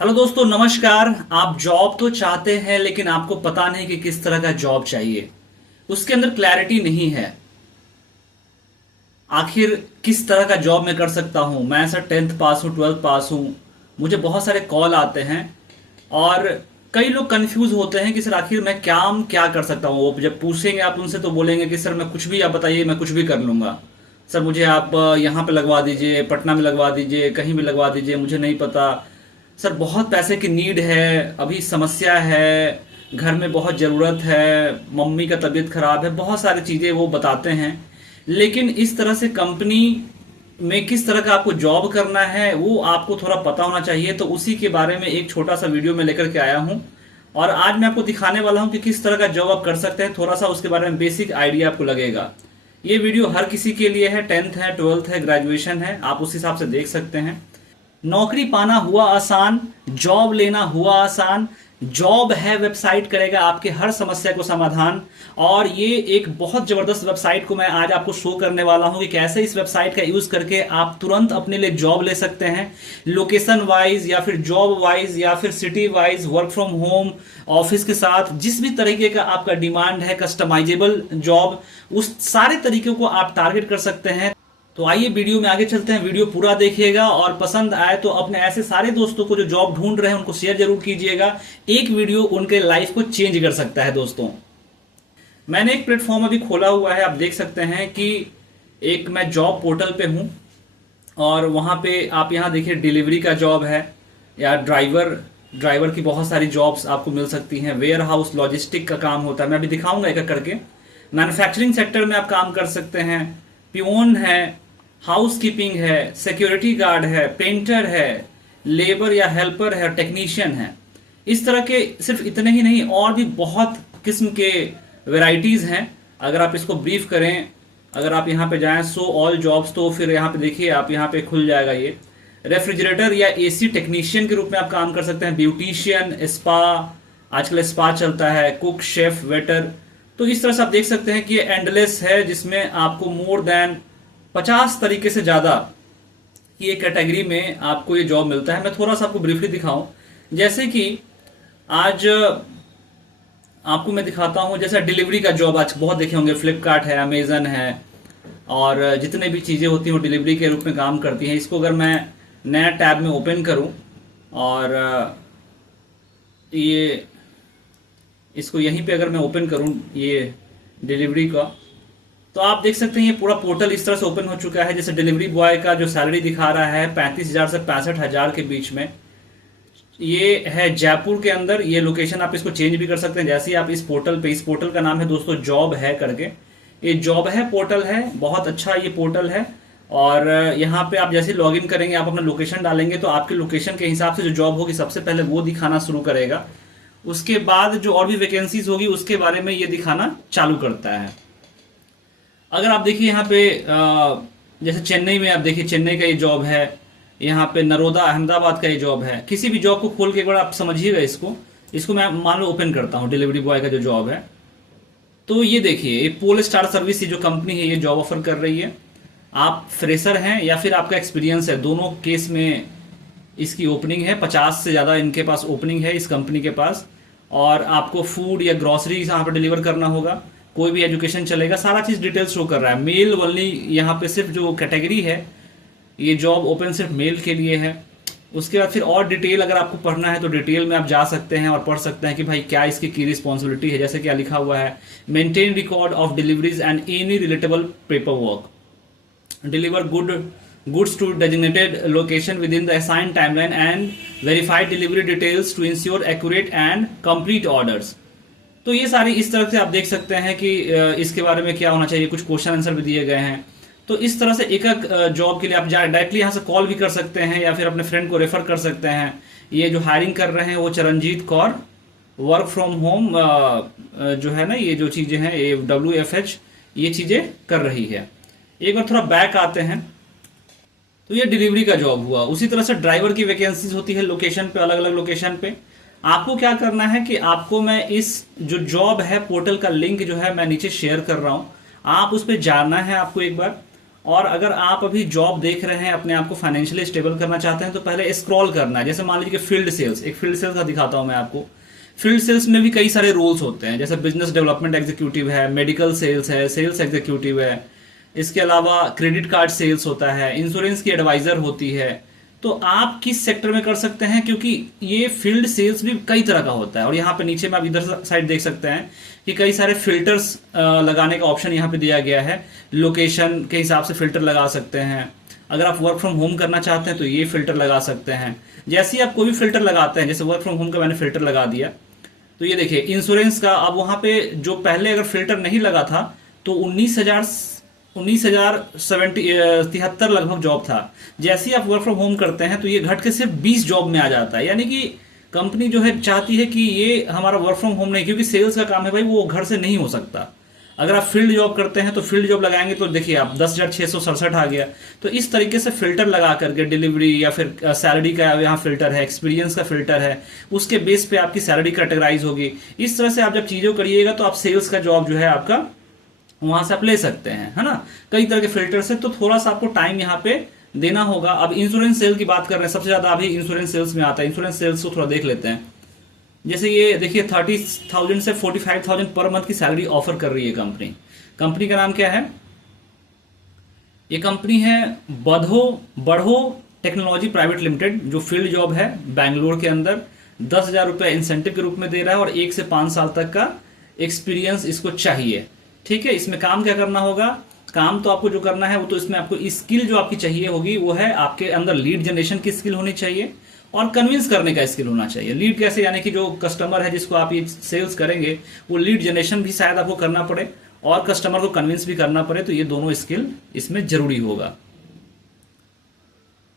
Hello दोस्तों, नमस्कार। आप जॉब तो चाहते हैं लेकिन आपको पता नहीं कि किस तरह का जॉब चाहिए। उसके अंदर क्लैरिटी नहीं है। आखिर किस तरह का जॉब मैं कर सकता हूं। मैं सर 10th पास हूं, 12th पास हूं। मुझे बहुत सारे कॉल आते हैं और कई लोग कंफ्यूज होते हैं कि सर आखिर मैं काम क्या कर सकता हूं। वो जब पूछेंगे आप उनसे तो बोलेंगे कि सर मैं कुछ भी, आप बताइए, मैं कुछ भी कर लूंगा। सर मुझे आप यहाँ पे लगवा दीजिए, पटना में लगवा दीजिए, कहीं भी लगवा दीजिए, मुझे नहीं पता। सर बहुत पैसे की नीड है, अभी समस्या है, घर में बहुत ज़रूरत है, मम्मी का तबीयत खराब है, बहुत सारी चीज़ें वो बताते हैं। लेकिन इस तरह से कंपनी में किस तरह का आपको जॉब करना है वो आपको थोड़ा पता होना चाहिए। तो उसी के बारे में एक छोटा सा वीडियो में लेकर के आया हूं और आज मैं आपको दिखाने वाला हूं कि किस तरह का जॉब आप कर सकते हैं। थोड़ा सा उसके बारे में बेसिक आइडिया आपको लगेगा। ये वीडियो हर किसी के लिए है, 10th है, 12th है, ग्रेजुएशन है, आप उस हिसाब से देख सकते हैं। नौकरी पाना हुआ आसान, जॉब लेना हुआ आसान। जॉब है वेबसाइट करेगा आपके हर समस्या को समाधान। और ये एक बहुत जबरदस्त वेबसाइट को मैं आज आपको शो करने वाला हूं कि कैसे इस वेबसाइट का यूज करके आप तुरंत अपने लिए जॉब ले सकते हैं। लोकेशन वाइज या फिर जॉब वाइज या फिर city wise, work from home, office के साथ, जिस भी तरीके का आपका डिमांड है, कस्टमाइजेबल जॉब, उस सारे तरीकों को आप टारगेट कर सकते हैं। तो आइए वीडियो में आगे चलते हैं। वीडियो पूरा देखिएगा और पसंद आए तो अपने ऐसे सारे दोस्तों को जो जॉब ढूंढ रहे हैं उनको शेयर जरूर कीजिएगा। एक वीडियो उनके लाइफ को चेंज कर सकता है। दोस्तों, मैंने एक प्लेटफॉर्म अभी खोला हुआ है, आप देख सकते हैं कि एक मैं जॉब पोर्टल पे हूं और वहां पे आप यहां देखिए डिलीवरी का जॉब है या ड्राइवर ड्राइवर की बहुत सारी जॉब्स आपको मिल सकती हैं। वेयर हाउस लॉजिस्टिक का काम होता है, मैं अभी दिखाऊंगा एक एक करके। मैन्युफैक्चरिंग सेक्टर में आप काम कर सकते हैं। पियोन है, हाउस कीपिंग है, सिक्योरिटी गार्ड है, पेंटर है, लेबर या हेल्पर है, टेक्नीशियन है। इस तरह के सिर्फ इतने ही नहीं, और भी बहुत किस्म के वेराइटीज हैं। अगर आप इसको ब्रीफ करें, अगर आप यहाँ पे जाएं सो ऑल जॉब्स, तो फिर यहाँ पे देखिए, आप यहाँ पे खुल जाएगा ये। रेफ्रिजरेटर या एसी टेक्नीशियन के रूप में आप काम कर सकते हैं। ब्यूटिशियन, स्पा, आजकल स्पा चलता है, कुक, शेफ, वेटर। तो इस तरह से आप देख सकते हैं कि ये एंडलेस है, जिसमें आपको मोर देन 50 तरीके से ज़्यादा की ये कैटेगरी में आपको ये जॉब मिलता है। मैं थोड़ा सा आपको ब्रीफली दिखाऊं, जैसे कि आज आपको मैं दिखाता हूं, जैसे डिलीवरी का जॉब आज बहुत देखे होंगे, फ्लिपकार्ट है, अमेजन है, और जितने भी चीज़ें होती हैं वो डिलीवरी के रूप में काम करती हैं। इसको अगर मैं नया टैब में ओपन करूं और ये इसको यहीं पे अगर मैं ओपन करूं, ये डिलीवरी का, तो आप देख सकते हैं ये पूरा पोर्टल इस तरह से ओपन हो चुका है। जैसे डिलीवरी बॉय का जो सैलरी दिखा रहा है 35,000 से 65,000 के बीच में, ये है जयपुर के अंदर। ये लोकेशन आप इसको चेंज भी कर सकते हैं जैसे ही आप इस पोर्टल पे, इस पोर्टल का नाम है दोस्तों जॉब है करके। ये जॉब है पोर्टल है, बहुत अच्छा ये पोर्टल है। और यहाँ पे आप जैसे लॉगिन करेंगे, आप अपना लोकेशन डालेंगे तो आपके लोकेशन के हिसाब से जो जॉब होगी सबसे पहले वो दिखाना शुरू करेगा। उसके बाद जो और भी वैकेंसीज होगी उसके बारे में ये दिखाना चालू करता है। अगर आप देखिए यहाँ पे जैसे चेन्नई में, आप देखिए चेन्नई का ये जॉब है, यहाँ पे नरोदा अहमदाबाद का ये जॉब है। किसी भी जॉब को खोल के एक बार आप समझिएगा इसको मैं मान लो ओपन करता हूँ, डिलीवरी बॉय का जो जॉब है। तो ये देखिए, ये पोल स्टार सर्विस, ये जो कंपनी है ये जॉब ऑफर कर रही है। आप फ्रेशर हैं या फिर आपका एक्सपीरियंस है, दोनों केस में इसकी ओपनिंग है। 50 से ज़्यादा इनके पास ओपनिंग है इस कंपनी के पास। और आपको फूड या ग्रॉसरी यहाँ पर डिलीवर करना होगा, कोई भी एजुकेशन चलेगा, सारा चीज़ डिटेल शो कर रहा है। मेल ओनली यहाँ पे सिर्फ जो कैटेगरी है, ये जॉब ओपन सिर्फ मेल के लिए है। उसके बाद फिर और डिटेल अगर आपको पढ़ना है तो डिटेल में आप जा सकते हैं और पढ़ सकते हैं कि भाई क्या इसकी की रिस्पॉन्सिबिलिटी है। जैसे क्या लिखा हुआ है, maintain record of deliveries and any relatable paper work, deliver goods to designated location within the assigned timeline and verify delivery details to ensure accurate and complete orders। तो ये सारी इस तरह से आप देख सकते हैं कि इसके बारे में क्या होना चाहिए। कुछ क्वेश्चन आंसर भी दिए गए हैं। तो इस तरह से एक एक जॉब के लिए आप डायरेक्टली यहाँ से कॉल भी कर सकते हैं या फिर अपने फ्रेंड को रेफर कर सकते हैं। ये जो हायरिंग कर रहे हैं वो Charanjit Kaur, work from home जो है ना, ये जो चीज़ें हैं, ये WFH ये चीज़ें कर रही है। एक बार थोड़ा बैक आते हैं, तो ये डिलीवरी का जॉब हुआ। उसी तरह से ड्राइवर की वैकेंसीज होती है लोकेशन पे, अलग अलग लोकेशन पे। आपको क्या करना है कि आपको मैं इस जो जॉब है पोर्टल का लिंक जो है मैं नीचे शेयर कर रहा हूँ, आप उस पर जाना है आपको एक बार। और अगर आप अभी जॉब देख रहे हैं, अपने आप को फाइनेंशियली स्टेबल करना चाहते हैं, तो पहले स्क्रॉल करना है। जैसे मान लीजिए कि फील्ड सेल्स, एक फील्ड सेल्स का दिखाता हूं मैं आपको। फील्ड सेल्स में भी कई सारे रोल्स होते हैं, जैसे बिजनेस डेवलपमेंट एग्जीक्यूटिव है, मेडिकल सेल्स है, सेल्स एग्जीक्यूटिव है, इसके अलावा क्रेडिट कार्ड सेल्स होता है, इंश्योरेंस की एडवाइजर होती है। तो आप किस सेक्टर में कर सकते हैं, क्योंकि ये फील्ड सेल्स भी कई तरह का होता है। और यहाँ पे नीचे में आप इधर साइड देख सकते हैं कि कई सारे फिल्टर्स लगाने का ऑप्शन यहाँ पे दिया गया है। लोकेशन के हिसाब से फिल्टर लगा सकते हैं। अगर आप वर्क फ्रॉम होम करना चाहते हैं तो ये फिल्टर लगा सकते हैं। जैसे ही आप कोई भी फिल्टर लगाते हैं, जैसे वर्क फ्रॉम होम का मैंने फिल्टर लगा दिया, तो ये देखिए इंश्योरेंस का। अब वहां पे जो पहले अगर फिल्टर नहीं लगा था तो 19,073 लगभग जॉब था। जैसे ही आप वर्क फ्रॉम होम करते हैं तो ये घट के सिर्फ 20 जॉब में आ जाता है। यानी कि कंपनी जो है चाहती है कि ये हमारा वर्क फ्रॉम होम नहीं, क्योंकि सेल्स का काम है भाई, वो घर से नहीं हो सकता। अगर आप फील्ड जॉब करते हैं तो फील्ड जॉब लगाएंगे तो देखिए आप 10,667 आ गया। तो इस तरीके से फिल्टर लगा करके डिलीवरी या फिर सैलरी का यहाँ फिल्टर है, एक्सपीरियंस का फिल्टर है, उसके बेस पे आपकी सैलरी कैटेगराइज होगी। इस तरह से आप जब चीज़ों करिएगा तो आप सेल्स का जॉब जो है आपका वहां से आप ले सकते हैं, है ना। कई तरह के फिल्टर से, तो थोड़ा सा आपको टाइम यहाँ पे देना होगा। अब इंश्योरेंस सेल की बात कर रहे हैं, सबसे ज्यादा अभी इंश्योरेंस सेल्स में आता है। इंश्योरेंस सेल्स को थोड़ा देख लेते हैं। जैसे ये देखिए 30,000 से 45,000 पर मंथ की सैलरी ऑफर कर रही है कंपनी। कंपनी का नाम क्या है? ये कंपनी है बढ़ो टेक्नोलॉजी प्राइवेट लिमिटेड, जो फील्ड जॉब है बैंगलोर के अंदर। 10,000 रुपये इंसेंटिव के रूप में दे रहा है और 1 से 5 साल तक का एक्सपीरियंस इसको चाहिए। ठीक है, इसमें काम क्या करना होगा? काम तो आपको जो करना है वो तो इसमें आपको स्किल जो आपकी चाहिए होगी वो है आपके अंदर लीड जनरेशन की स्किल होनी चाहिए और कन्विंस करने का स्किल होना चाहिए। लीड कैसे? यानी कि जो कस्टमर है जिसको आप ये सेल्स करेंगे वो लीड जनरेशन भी शायद आपको करना पड़े और कस्टमर को कन्विंस भी करना पड़े, तो ये दोनों स्किल इसमें जरूरी होगा।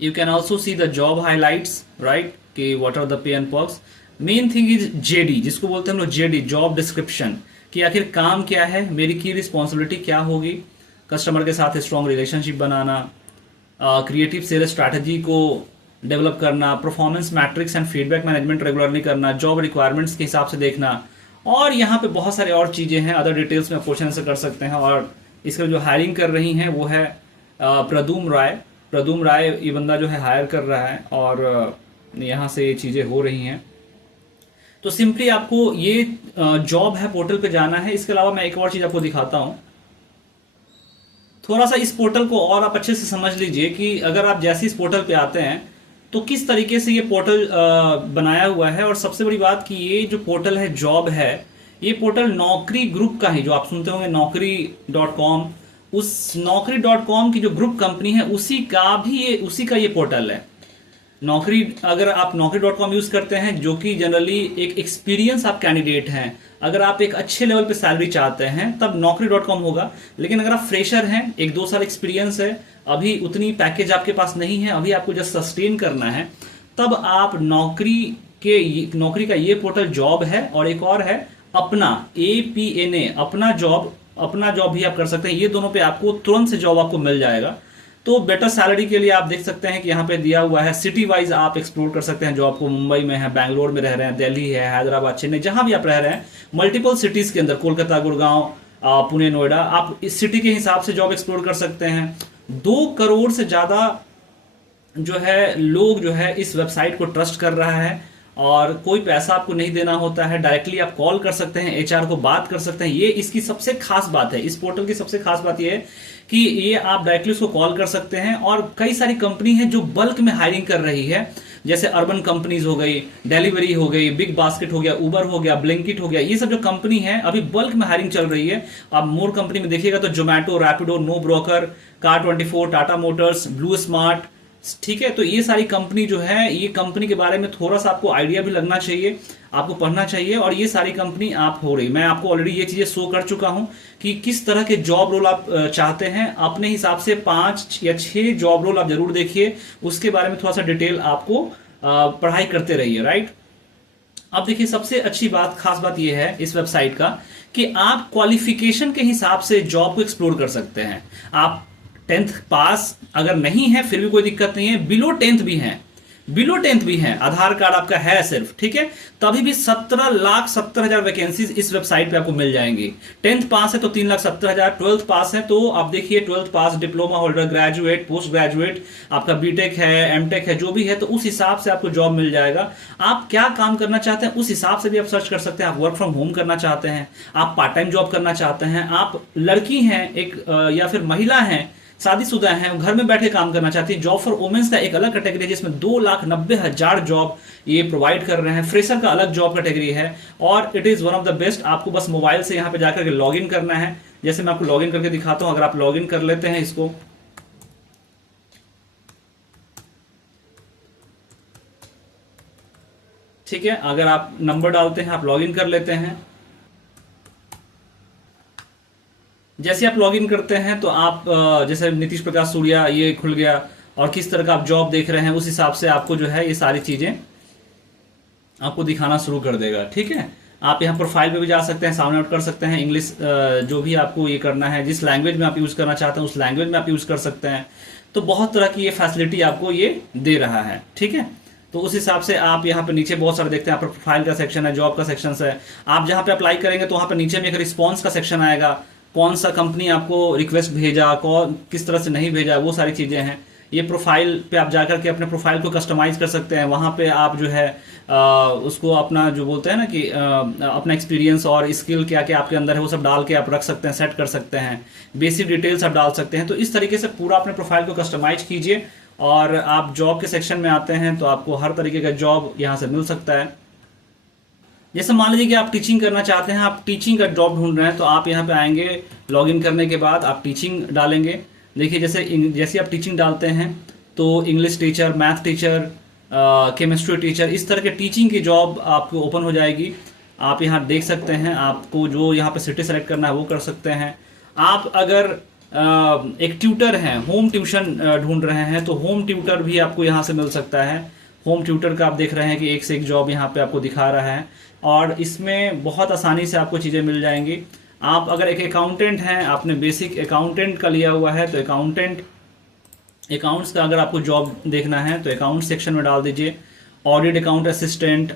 You can also see the job highlights, right, कि what are the pay and perks. Main thing is JD, जिसको बोलते हैं हम लोग जेडी, जॉब डिस्क्रिप्शन, कि आखिर काम क्या है, मेरी की रिस्पॉन्सिबिलिटी क्या होगी, कस्टमर के साथ स्ट्रॉन्ग रिलेशनशिप बनाना, क्रिएटिव सेल्स स्ट्रैटेजी को डेवलप करना, performance matrix and feedback management regularly करना, जॉब रिक्वायरमेंट्स के हिसाब से देखना, और यहाँ पे बहुत सारे और चीज़ें हैं। अदर डिटेल्स में क्वेश्चन आंसर कर सकते हैं। और इसका जो हायरिंग कर रही हैं वो है प्रदुम राय। ये बंदा जो है हायर कर रहा है और यहाँ से ये चीज़ें हो रही हैं। तो सिंपली आपको ये जॉब है पोर्टल पे जाना है। इसके अलावा मैं एक और चीज़ आपको दिखाता हूँ। थोड़ा सा इस पोर्टल को और आप अच्छे से समझ लीजिए कि अगर आप जैसे इस पोर्टल पे आते हैं तो किस तरीके से ये पोर्टल बनाया हुआ है। और सबसे बड़ी बात कि ये जो पोर्टल है जॉब है, ये पोर्टल नौकरी ग्रुप का ही, जो आप सुनते होंगे naukri.com, उस naukri.com की जो ग्रुप कंपनी है उसी का ये पोर्टल है। नौकरी, अगर आप naukri.com यूज करते हैं, जो कि जनरली एक एक्सपीरियंस आप कैंडिडेट हैं, अगर आप एक अच्छे लेवल पे सैलरी चाहते हैं तब naukri.com होगा। लेकिन अगर आप फ्रेशर हैं, 1-2 साल एक्सपीरियंस है, अभी उतनी पैकेज आपके पास नहीं है, अभी आपको जस्ट सस्टेन करना है, तब आप नौकरी का ये पोर्टल जॉब है। और एक और है अपना, APNA, अपना जॉब भी आप कर सकते हैं। ये दोनों पे आपको तुरंत से जॉब आपको मिल जाएगा। तो बेटर सैलरी के लिए आप देख सकते हैं कि यहाँ पे दिया हुआ है, सिटी वाइज आप एक्सप्लोर कर सकते हैं। जो आपको मुंबई में है, बैंगलोर में रह रहे हैं, दिल्ली है, हैदराबाद, चेन्नई, जहां भी आप रह रहे हैं, मल्टीपल सिटीज के अंदर, कोलकाता, गुड़गांव, पुणे, नोएडा, आप इस सिटी के हिसाब से जॉब एक्सप्लोर कर सकते हैं। 2 करोड़ से ज्यादा जो है लोग जो है इस वेबसाइट को ट्रस्ट कर रहा है और कोई पैसा आपको नहीं देना होता है। डायरेक्टली आप कॉल कर सकते हैं, HR को बात कर सकते हैं। ये इसकी सबसे खास बात है, इस पोर्टल की सबसे खास बात ये है कि ये आप डायरेक्टली उसको कॉल कर सकते हैं। और कई सारी कंपनी है जो बल्क में हायरिंग कर रही है, जैसे अर्बन कंपनीज हो गई, डिलीवरी हो गई, बिग बास्केट हो गया, उबर हो गया, ब्लिंकिट हो गया, ये सब जो कंपनी है अभी बल्क में हायरिंग चल रही है। आप मोर कंपनी में देखिएगा तो जोमैटो, रैपिडो, नो ब्रोकर, कार24, टाटा मोटर्स, ब्लू स्मार्ट, ठीक है। तो ये सारी कंपनी जो है, ये कंपनी के बारे में थोड़ा सा आपको आइडिया भी लगना चाहिए, आपको पढ़ना चाहिए। और ये सारी कंपनी आप हो रही, मैं आपको ऑलरेडी ये चीजें शो कर चुका हूं कि किस तरह के जॉब रोल आप चाहते हैं। अपने हिसाब से 5 या 6 जॉब रोल आप जरूर देखिए, उसके बारे में थोड़ा सा डिटेल आपको पढ़ाई करते रहिए, राइट। अब देखिए सबसे अच्छी बात, खास बात यह है इस वेबसाइट का कि आप क्वालिफिकेशन के हिसाब से जॉब को एक्सप्लोर कर सकते हैं। आप 10th पास अगर नहीं है फिर भी कोई दिक्कत नहीं है, बिलो 10th भी हैं, बिलो 10th भी हैं, आधार कार्ड आपका है सिर्फ, ठीक है, तभी भी 17,70,000 वैकेंसीज इस वेबसाइट पे आपको मिल जाएंगी। 10th पास है तो 3,70,000, 12th पास है तो आप देखिए 12th pass, diploma holder, graduate, post graduate, आपका बीटेक है, एमटेक है, जो भी है, तो उस हिसाब से आपको जॉब मिल जाएगा। आप क्या काम करना चाहते हैं उस हिसाब से भी आप सर्च कर सकते हैं। आप वर्क फ्रॉम होम करना चाहते हैं, आप पार्ट टाइम जॉब करना चाहते हैं, आप लड़की हैं एक या फिर महिला हैं, शादीशुदा हैं, घर में बैठे काम करना चाहती है, जॉब फॉर वुमेन्स का एक अलग कैटेगरी है जिसमें 2,90,000 जॉब ये प्रोवाइड कर रहे हैं। फ्रेशर का अलग जॉब कैटेगरी है और it is one of the best. आपको बस मोबाइल से यहाँ पे जाकर के लॉग इन करना है। जैसे मैं आपको लॉग इन करके दिखाता हूं, अगर आप लॉग इन कर लेते हैं इसको, ठीक है, अगर आप नंबर डालते हैं, आप लॉग इन कर लेते हैं। जैसे आप लॉगिन करते हैं तो आप जैसे नीतीश प्रकाश सूर्या ये खुल गया और किस तरह का आप जॉब देख रहे हैं उस हिसाब से आपको जो है ये सारी चीजें आपको दिखाना शुरू कर देगा, ठीक है। आप यहाँ प्रोफाइल पे भी जा सकते हैं, साउंड आउट कर सकते हैं, इंग्लिश जो भी आपको ये करना है, जिस लैंग्वेज में आप यूज करना चाहते हैं उस लैंग्वेज में आप यूज कर सकते हैं। तो बहुत तरह की ये फैसिलिटी आपको ये दे रहा है, ठीक है। तो उस हिसाब से आप यहाँ पे नीचे बहुत सारे देखते हैं, आप प्रोफाइल का सेक्शन है, जॉब का सेक्शन है। आप जहाँ पे अप्लाई करेंगे तो वहाँ पे नीचे में एक रिस्पॉन्स का सेक्शन आएगा, कौन सा कंपनी आपको रिक्वेस्ट भेजा, कौन किस तरह से नहीं भेजा, वो सारी चीज़ें हैं। ये प्रोफाइल पे आप जाकर के अपने प्रोफाइल को कस्टमाइज कर सकते हैं। वहाँ पे आप जो है उसको अपना जो बोलते हैं ना कि अपना एक्सपीरियंस और स्किल क्या क्या आपके अंदर है वो सब डाल के आप रख सकते हैं, सेट कर सकते हैं, बेसिक डिटेल्स आप डाल सकते हैं। तो इस तरीके से पूरा अपने प्रोफाइल को कस्टमाइज कीजिए और आप जॉब के सेक्शन में आते हैं तो आपको हर तरीके का जॉब यहाँ से मिल सकता है। जैसे मान लीजिए कि आप टीचिंग करना चाहते हैं, आप टीचिंग का जॉब ढूंढ रहे हैं, तो आप यहाँ पे आएंगे, लॉगिन करने के बाद आप टीचिंग डालेंगे। देखिए जैसे आप टीचिंग डालते हैं तो English teacher, math teacher, chemistry teacher, इस तरह के टीचिंग की जॉब आपको ओपन हो जाएगी। आप यहाँ देख सकते हैं, आपको जो यहाँ पे सिटी सेलेक्ट करना है वो कर सकते हैं। आप अगर एक ट्यूटर हैं, होम ट्यूशन ढूंढ रहे हैं, तो होम ट्यूटर भी आपको यहाँ से मिल सकता है। होम ट्यूटर का आप देख रहे हैं कि एक से एक जॉब यहाँ पे आपको दिखा रहा है और इसमें बहुत आसानी से आपको चीज़ें मिल जाएंगी। आप अगर एक अकाउंटेंट हैं, आपने बेसिक अकाउंटेंट का लिया हुआ है, तो अकाउंट्स का अगर आपको जॉब देखना है तो अकाउंट सेक्शन में डाल दीजिए। Audit account assistant,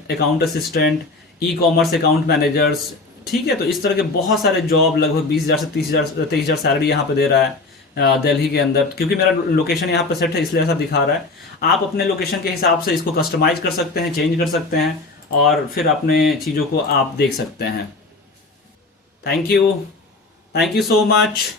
e commerce account managers, ठीक है। तो इस तरह के बहुत सारे जॉब, लगभग 20,000 से 23,000 सैलरी यहाँ पे दे रहा है दिल्ली के अंदर। क्योंकि मेरा लोकेशन यहाँ पे सेट है इसलिए ऐसा दिखा रहा है। आप अपने लोकेशन के हिसाब से इसको कस्टमाइज कर सकते हैं, चेंज कर सकते हैं और फिर अपने चीज़ों को आप देख सकते हैं। Thank you so much.